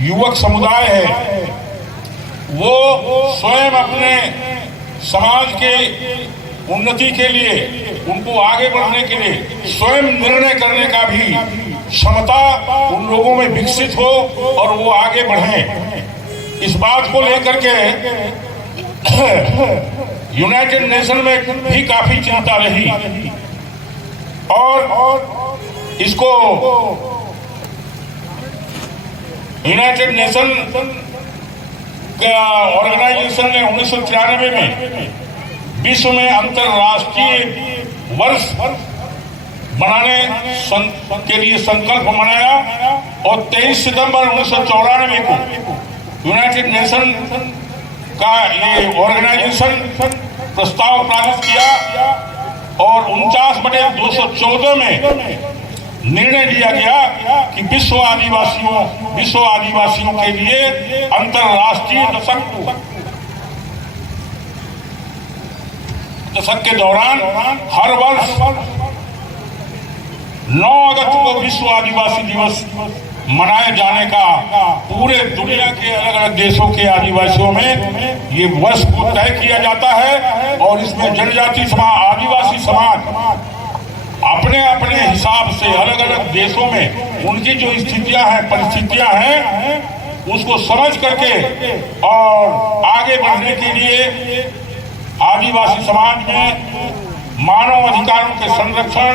युवक समुदाय है वो स्वयं अपने समाज के उन्नति के लिए, उनको आगे बढ़ने के लिए स्वयं निर्णय करने का भी क्षमता उन लोगों में विकसित हो और वो आगे बढ़ें। इस बात को लेकर के यूनाइटेड नेशन में भी काफी चिंता रही और इसको यूनाइटेड नेशन ऑर्गेनाइजेशन ने 1993 में विश्व में अंतरराष्ट्रीय वर्ष मनाने के लिए संकल्प मनाया और 23 सितंबर 1994 को यूनाइटेड नेशन का ये ऑर्गेनाइजेशन प्रस्ताव पारित किया और 49/214 में निर्णय लिया गया कि विश्व आदिवासियों के लिए अंतरराष्ट्रीय दशक के दौरान हर वर्ष 9 अगस्त को विश्व आदिवासी दिवस मनाए जाने का पूरे दुनिया के अलग अलग देशों के आदिवासियों में ये वर्ष को तय किया जाता है और इसमें जनजाति समाज, आदिवासी समाज अपने अपने हिसाब से अलग अलग देशों में उनकी जो स्थितियां हैं, परिस्थितियां हैं, उसको समझ करके और आगे बढ़ने के लिए आदिवासी समाज में मानव अधिकारों के संरक्षण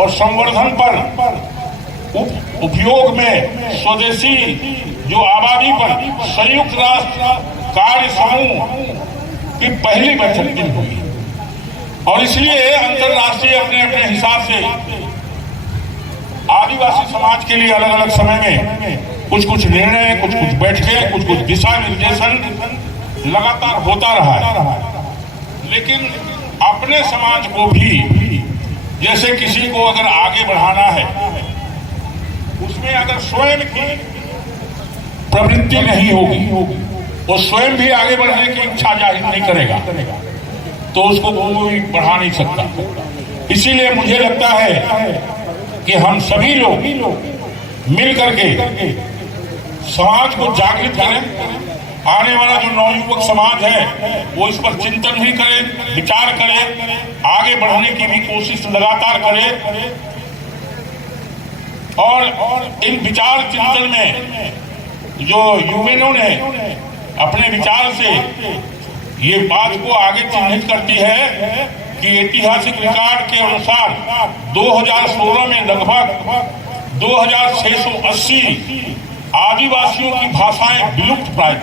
और संवर्धन पर उपयोग में स्वदेशी जो आबादी पर संयुक्त राष्ट्र कार्य समूह की पहली बैठक हुई और इसलिए अंतरराष्ट्रीय अपने अपने हिसाब से आदिवासी समाज के लिए अलग अलग समय में कुछ कुछ निर्णय, कुछ कुछ बैठकें, कुछ कुछ दिशा निर्देशन लगातार होता रहा है। लेकिन अपने समाज को भी जैसे किसी को अगर आगे बढ़ाना है, उसमें अगर स्वयं की प्रवृत्ति नहीं होगी, वो स्वयं भी आगे बढ़ने की इच्छा जाहिर नहीं करेगा तो उसको कोई बढ़ा नहीं सकता। इसीलिए मुझे लगता है कि हम सभी लोग मिल करके समाज को जागृत करें। आने वाला जो नवयुवक समाज है वो इस पर चिंतन भी करे, विचार करे, आगे बढ़ने की भी कोशिश लगातार करे और इन विचार चिंतन में जो यूएनओ ने अपने विचार से ये बात को आगे चिन्हित करती है कि ऐतिहासिक रिकॉर्ड के अनुसार 2016 में लगभग 2680 आदिवासियों की भाषाएं विलुप्त प्राय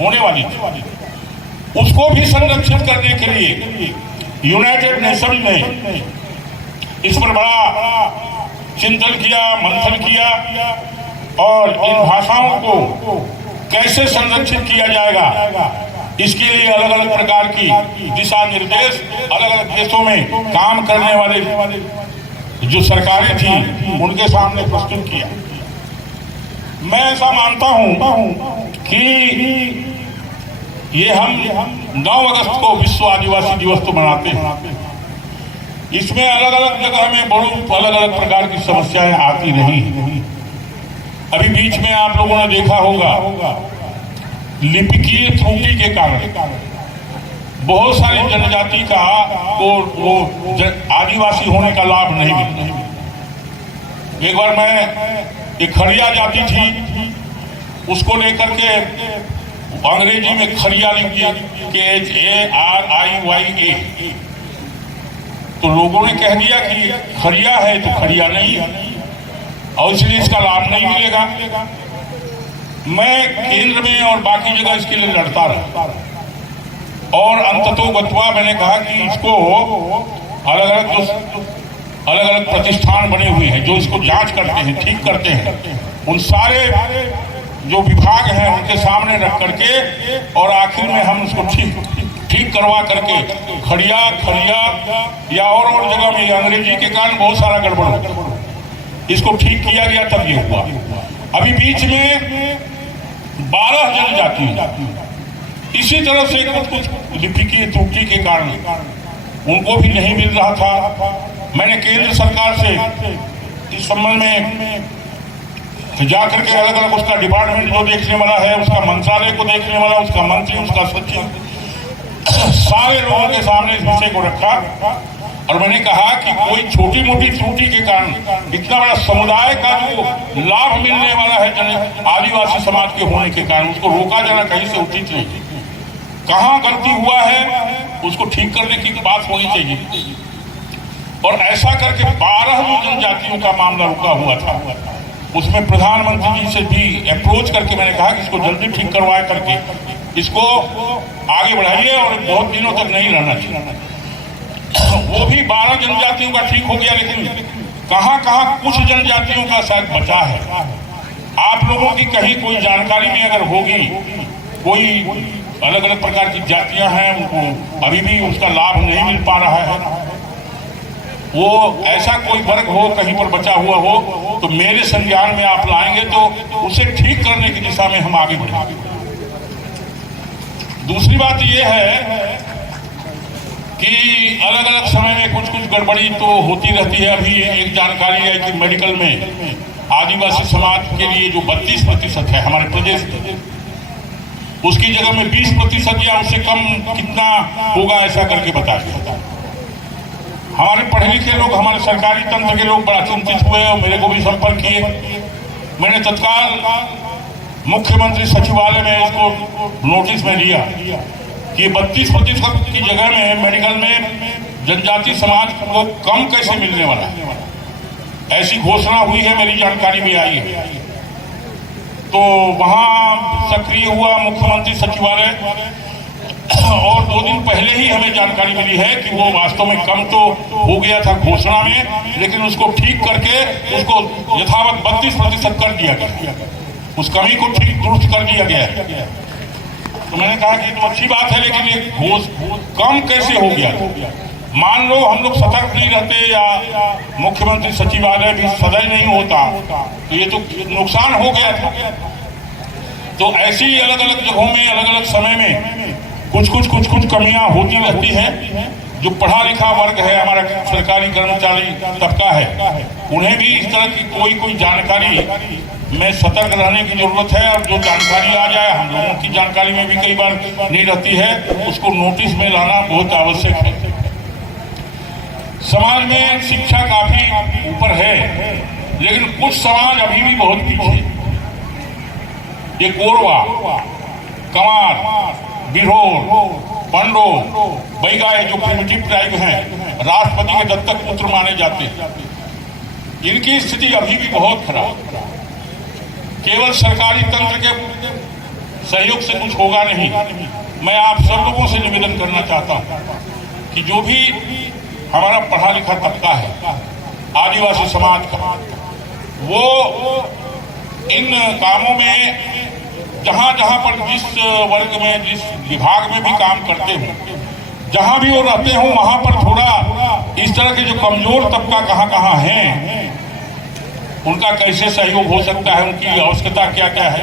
होने वाली थी। उसको भी संरक्षित करने के लिए यूनाइटेड नेशन ने इस पर बड़ा चिंतन किया, मंथन किया और इन भाषाओं को कैसे संरक्षित किया जाएगा, इसके लिए अलग अलग प्रकार की दिशा निर्देश अलग अलग देशों में काम करने वाले जो सरकारें थी उनके सामने प्रस्तुत किया। मैं ऐसा मानता हूं कि ये हम 9 अगस्त को विश्व आदिवासी दिवस तो मनाते हैं, इसमें अलग अलग जगह में बहुत अलग अलग प्रकार की समस्याएं आती रही। अभी बीच में आप लोगों ने देखा होगा लिपिकीय त्रुटि के कारण बहुत सारी जनजाति का वो आदिवासी होने का लाभ नहीं मिलता। एक बार मैं एक खरिया जाति थी, उसको लेकर के अंग्रेजी में खरिया लिख दिया KHARIYA, तो लोगों ने कह दिया कि खरिया है तो खरिया नहीं है और इसलिए इसका लाभ नहीं मिलेगा। मैं केंद्र में और बाकी जगह इसके लिए लड़ता रहा और अंततोगत्वा मैंने कहा कि इसको अलग अलग प्रतिष्ठान बने हुए हैं जो इसको जांच करते हैं, ठीक करते हैं, उन सारे जो विभाग हैं उनके सामने रख करके और आखिर में हम उसको ठीक करवा करके खड़िया या और जगह में अंग्रेजी के कारण बहुत सारा गड़बड़ होता, इसको ठीक किया गया तब ये हुआ। अभी बीच में 12 जनजाति इसी तरह से कुछ लिपिकीय त्रुटि के कारण उनको भी नहीं मिल रहा था। मैंने केंद्र सरकार से इस संबंध में तो जाकर के अलग अलग उसका डिपार्टमेंट जो देखने वाला है, उसका मंत्रालय को देखने वाला, उसका मंत्री, उसका सचिव, सारे लोगों के सामने इस विषय को रखा और मैंने कहा कि कोई छोटी मोटी त्रुटि के कारण इतना बड़ा समुदाय का जो लाभ मिलने वाला है आदिवासी समाज के होने के कारण, उसको रोका जाना कहीं से उचित नहीं। कहाँ गलती हुआ है उसको ठीक करने की बात होनी चाहिए। और ऐसा करके 12 जो जनजातियों का मामला रुका हुआ था, उसमें प्रधानमंत्री जी से भी अप्रोच करके मैंने कहा कि इसको जल्दी ठीक करवाए करके इसको आगे बढ़ाइए और बहुत दिनों तक नहीं रहना चाहिए। वो भी 12 जनजातियों का ठीक हो गया, लेकिन कहाँ कहाँ कुछ जनजातियों का शायद बचा है। आप लोगों की कहीं कोई जानकारी में अगर होगी, कोई अलग अलग प्रकार की जातियां हैं, उनको अभी भी उसका लाभ नहीं मिल पा रहा है, वो ऐसा कोई वर्ग हो कहीं पर बचा हुआ हो तो मेरे संज्ञान में आप लाएंगे तो उसे ठीक करने की दिशा में हम आगे बढ़ेंगे। दूसरी बात यह है कि अलग अलग समय में कुछ कुछ गड़बड़ी तो होती रहती है। अभी एक जानकारी है कि मेडिकल में आदिवासी समाज के लिए जो 32% है हमारे प्रदेश में, उसकी जगह में 20% या उससे कम कितना होगा ऐसा करके बताइए। हमारे पढ़े लिखे लोग, हमारे सरकारी तंत्र के लोग बड़ा चिंतित हुए और मेरे को भी संपर्क किए। मैंने तत्काल मुख्यमंत्री सचिवालय में इसको नोटिस में दिया कि 32% की जगह में मेडिकल में जनजाति समाज को कम कैसे मिलने वाला है, ऐसी घोषणा हुई है, मेरी जानकारी में आई है। तो वहां सक्रिय हुआ मुख्यमंत्री सचिवालय और 2 दिन पहले ही हमें जानकारी मिली है कि वो वास्तव में कम तो हो गया था घोषणा में, लेकिन उसको ठीक करके उसको यथावत 32% कर दिया गया, उस कमी को ठीक दुरुस्त कर दिया गया है। तो मैंने कहा कि तो अच्छी बात है, लेकिन ये कम कैसे हो गया? मान लो हम लोग सतर्क नहीं रहते या मुख्यमंत्री सचिवालय भी सदैव नहीं होता तो ये तो नुकसान हो गया था। तो ऐसी अलग अलग जगहों में अलग अलग समय में कुछ कमियां होती रहती हैं। जो पढ़ा लिखा वर्ग है, हमारा सरकारी कर्मचारी तबका है, उन्हें भी इस तरह की कोई जानकारी में सतर्क रहने की जरूरत है। और जो जानकारी आ जाए, हम लोगों की जानकारी में भी कई बार नहीं रहती है, उसको नोटिस में लाना बहुत आवश्यक है। समाज में शिक्षा काफी ऊपर है, लेकिन कुछ समाज अभी भी बहुत पीछे। ये कोरवा, कंवार, बिरहोर, पंडो, बैगा, जो प्रिमिटिव ट्राइब हैं, राष्ट्रपति के दत्तक पुत्र माने जाते हैं, इनकी स्थिति अभी भी बहुत खराब। केवल सरकारी तंत्र के सहयोग से कुछ होगा नहीं। मैं आप सब लोगों से निवेदन करना चाहता हूं कि जो भी हमारा पढ़ा लिखा तबका है आदिवासी समाज का, वो इन कामों में जहां जहां पर जिस वर्ग में, जिस विभाग में भी काम करते हो, जहां भी वो रहते हो, वहां पर थोड़ा इस तरह के जो कमजोर तबका कहां कहां है, उनका कैसे सहयोग हो सकता है, उनकी आवश्यकता क्या क्या है।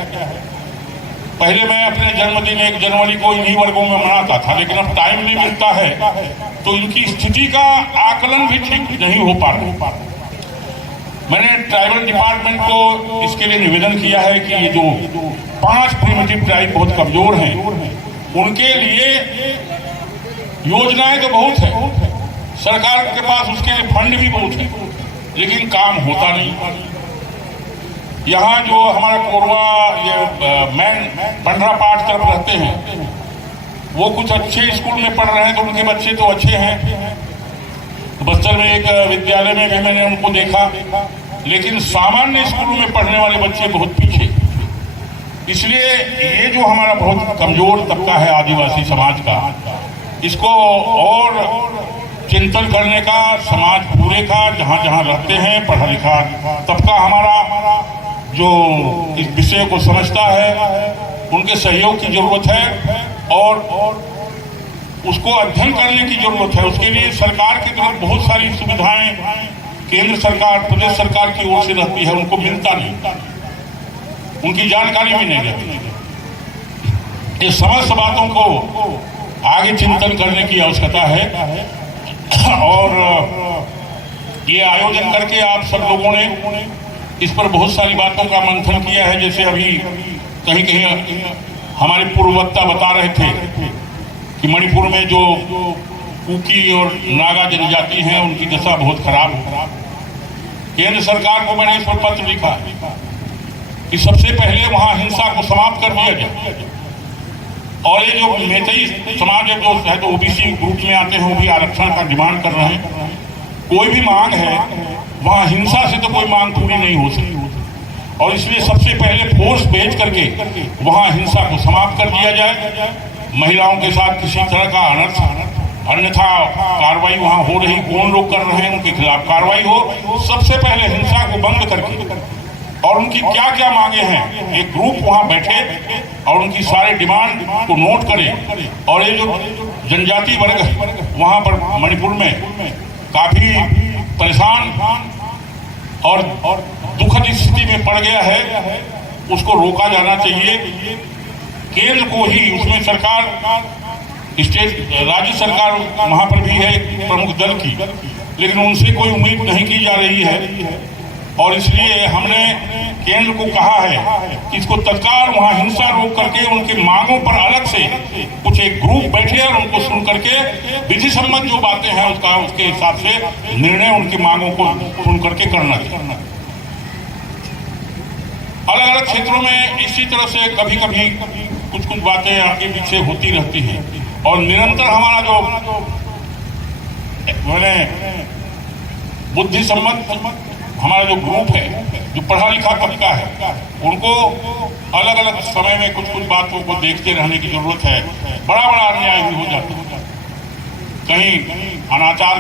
पहले मैं अपने जन्मदिन 1 जनवरी को इन्हीं वर्गों में मनाता था, लेकिन अब टाइम नहीं मिलता है तो इनकी स्थिति का आकलन भी ठीक नहीं हो पा रहा। मैंने ट्राइबल डिपार्टमेंट को इसके लिए निवेदन किया है कि ये जो 5 प्रिमिटिव ट्राइब बहुत कमजोर हैं, उनके लिए योजनाएं तो बहुत है, सरकार के पास उसके लिए फंड भी बहुत है, लेकिन काम होता नहीं। यहाँ जो हमारा कोरवा, ये मैन पंडरा पाठ तरफ रहते हैं, वो कुछ अच्छे स्कूल में पढ़ रहे हैं तो उनके बच्चे तो अच्छे हैं। बस्तर में एक विद्यालय में भी मैंने उनको देखा, लेकिन सामान्य स्कूलों में पढ़ने वाले बच्चे बहुत पीछे। इसलिए ये जो हमारा बहुत कमजोर तबका है आदिवासी समाज का, इसको और चिंतन करने का, समाज पूरे का, जहां जहां रहते हैं पढ़ा लिखा तबका हमारा जो इस विषय को समझता है, उनके सहयोग की जरूरत है और उसको अध्ययन करने की जरूरत है। उसके लिए सरकार की तरफ बहुत सारी सुविधाएं केंद्र सरकार, प्रदेश सरकार की ओर से रहती है, उनको मिलता नहीं, उनकी जानकारी भी नहीं रहती। ये समस्त बातों को आगे चिंतन करने की आवश्यकता है और ये आयोजन करके आप सब लोगों ने इस पर बहुत सारी बातों का मंथन किया है। जैसे अभी कहीं कहीं हमारे पूर्ववक्ता बता रहे थे कि मणिपुर में जो कुकी और नागा जनजाति हैं उनकी दशा बहुत खराब है। केंद्र सरकार को मैंने इस पर पत्र लिखा कि सबसे पहले वहां हिंसा को समाप्त कर दिया जाए, और ये जो मैतेई समाज है जो है तो ओबीसी ग्रुप में आते हैं वो भी आरक्षण का डिमांड कर रहे हैं। कोई भी मांग है वहां हिंसा से तो कोई मांग पूरी नहीं हो सकती, और इसलिए सबसे पहले फोर्स भेज करके वहां हिंसा को समाप्त कर दिया जाए। महिलाओं के साथ किसी तरह का अनर्थ अन्यथा कार्रवाई वहां हो रही, कौन लोग कर रहे हैं उनके खिलाफ कार्रवाई हो। सबसे पहले हिंसा को बंद करके, और उनकी क्या क्या मांगे हैं एक ग्रुप वहां बैठे और उनकी सारे डिमांड को नोट करे। और ये जो जनजाति वर्ग वहां पर मणिपुर में काफी परेशान और दुखद स्थिति में पड़ गया है, उसको रोका जाना चाहिए। केंद्र को ही उसमें सरकार स्टेट राज्य सरकार वहां पर भी है प्रमुख दल की, लेकिन उनसे कोई उम्मीद नहीं की जा रही है। और इसलिए हमने केंद्र को कहा है कि इसको तत्काल वहां हिंसा रोक करके उनकी मांगों पर अलग से कुछ एक ग्रुप बैठे और उनको सुन करके विधि सम्मत जो बातें हैं उसके हिसाब से निर्णय उनकी मांगों को सुन करके करना चाहिए। अलग अलग क्षेत्रों में इसी तरह से कभी कभी कुछ बातें आगे पीछे होती रहती हैं, और निरंतर हमारा जो मैंने बुद्धि सम्मत हमारा जो ग्रुप है जो पढ़ा लिखा तबका है उनको अलग अलग समय में कुछ बातों को देखते रहने की जरूरत है। बड़ा अन्याय भी हो जाता है, कहीं अनाचार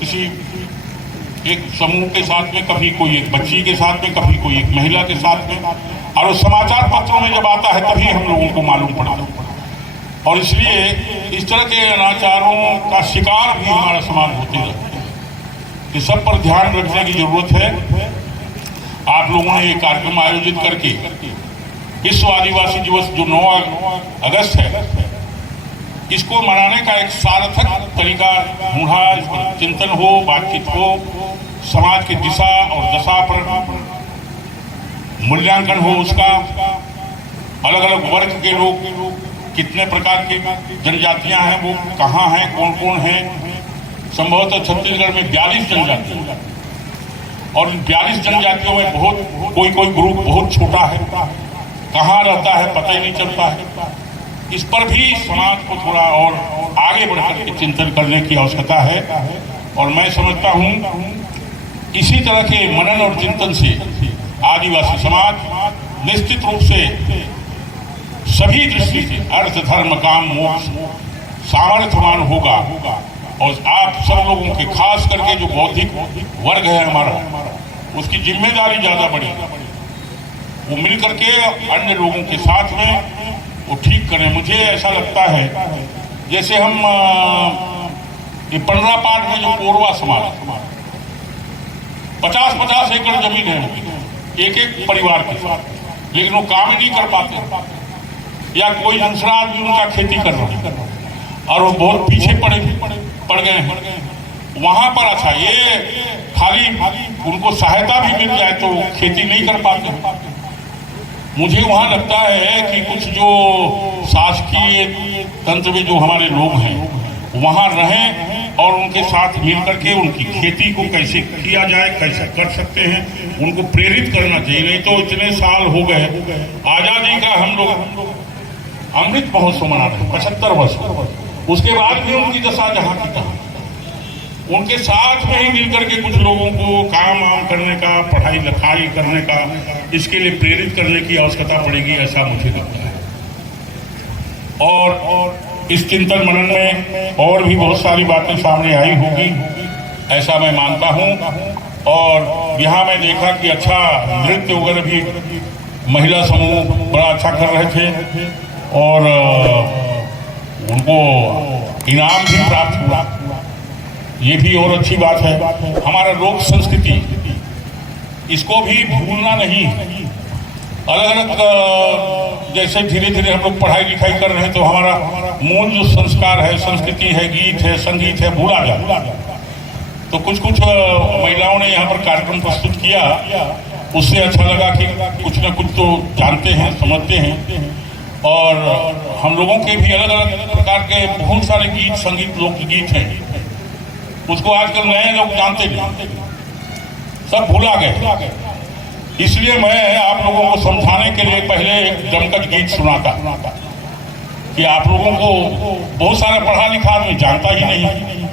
किसी एक समूह के साथ में, कभी कोई एक बच्ची के साथ में, कभी कोई एक महिला के साथ में, और समाचार पत्रों में जब आता है तभी हम लोगों को मालूम पड़ता है। और इसलिए इस तरह के अनाचारों का शिकार भी हमारा समाज होते रहता है, कि सब पर ध्यान रखने की जरूरत है। आप लोगों ने ये कार्यक्रम आयोजित करके विश्व आदिवासी दिवस जो 9 अगस्त है इसको मनाने का एक सार्थक तरीका ढूंढा, इस पर चिंतन हो, बातचीत हो, समाज की दिशा और दशा पर मूल्यांकन हो, उसका अलग अलग वर्ग के लोग कितने प्रकार की जनजातियां हैं, वो कहाँ हैं, कौन कौन हैं। संभवतः छत्तीसगढ़ में 42 जनजातियां, और 42 जनजातियों में कोई ग्रुप बहुत छोटा है, कहाँ रहता है पता ही नहीं चलता है। इस पर भी समाज को थोड़ा और आगे बढ़कर के चिंतन करने की आवश्यकता है। और मैं समझता हूँ इसी तरह के मनन और चिंतन से आदिवासी समाज निश्चित रूप से सभी दृष्टि से अर्थ धर्म काम मोक्ष सामर्थ्यवान होगा। और आप सब लोगों के खास करके जो बौद्धिक वर्ग है हमारा, उसकी जिम्मेदारी ज्यादा बड़ी, वो मिल करके अन्य लोगों के साथ में वो ठीक करें। मुझे ऐसा लगता है जैसे हम ये 15 पार्ट में जो कोरवा समाज 50-50 एकड़ जमीन है एक परिवार के साथ, लेकिन वो काम ही नहीं कर पाते, या कोई दूसरा आदमी उनका खेती कर रहा है और वो बहुत पीछे पड़ गए हैं। वहां पर अच्छा ये खाली उनको सहायता भी मिल जाए तो खेती नहीं कर पाते। मुझे वहां लगता है कि कुछ जो शासकीय तंत्र में जो हमारे लोग हैं वहां रहें और उनके साथ मिल करके उनकी खेती को कैसे किया जाए, कैसे कर सकते हैं, उनको प्रेरित करना चाहिए। नहीं तो इतने साल हो गए आजादी का, हम लोग अमृत महोत्सव मना रहे 75 वर्ष, उसके बाद भी उनकी दशा जहां की तहां। उनके साथ में ही मिलकर के कुछ लोगों को काम वाम करने का, पढ़ाई लिखाई करने का, इसके लिए प्रेरित करने की आवश्यकता पड़ेगी, ऐसा मुझे लगता है। और इस चिंतन मनन में और भी बहुत सारी बातें सामने आई होगी, ऐसा मैं मानता हूं। और यहाँ मैं देखा कि अच्छा नृत्य वगैरह भी महिला समूह बड़ा अच्छा कर रहे थे और उनको इनाम भी प्राप्त हुआ, ये भी और अच्छी बात है। हमारा लोक संस्कृति इसको भी भूलना नहीं है। अलग अलग जैसे धीरे धीरे हम लोग पढ़ाई लिखाई कर रहे हैं तो हमारा मूल जो संस्कार है, संस्कृति है, गीत है, संगीत है, भूला जाता। तो कुछ महिलाओं ने यहाँ पर कार्यक्रम प्रस्तुत किया उससे अच्छा लगा कि कुछ न कुछ तो जानते हैं, समझते हैं। और हम लोगों के भी अलग अलग प्रकार के बहुत सारे गीत, संगीत, लोकगीत हैं, उसको आजकल नए लोग जानते नहीं, सब भुला गए। इसलिए मैं आप लोगों को समझाने के लिए पहले एक दमकट गीत सुनाता कि आप लोगों को बहुत सारा पढ़ा लिखा आदमी जानता ही नहीं,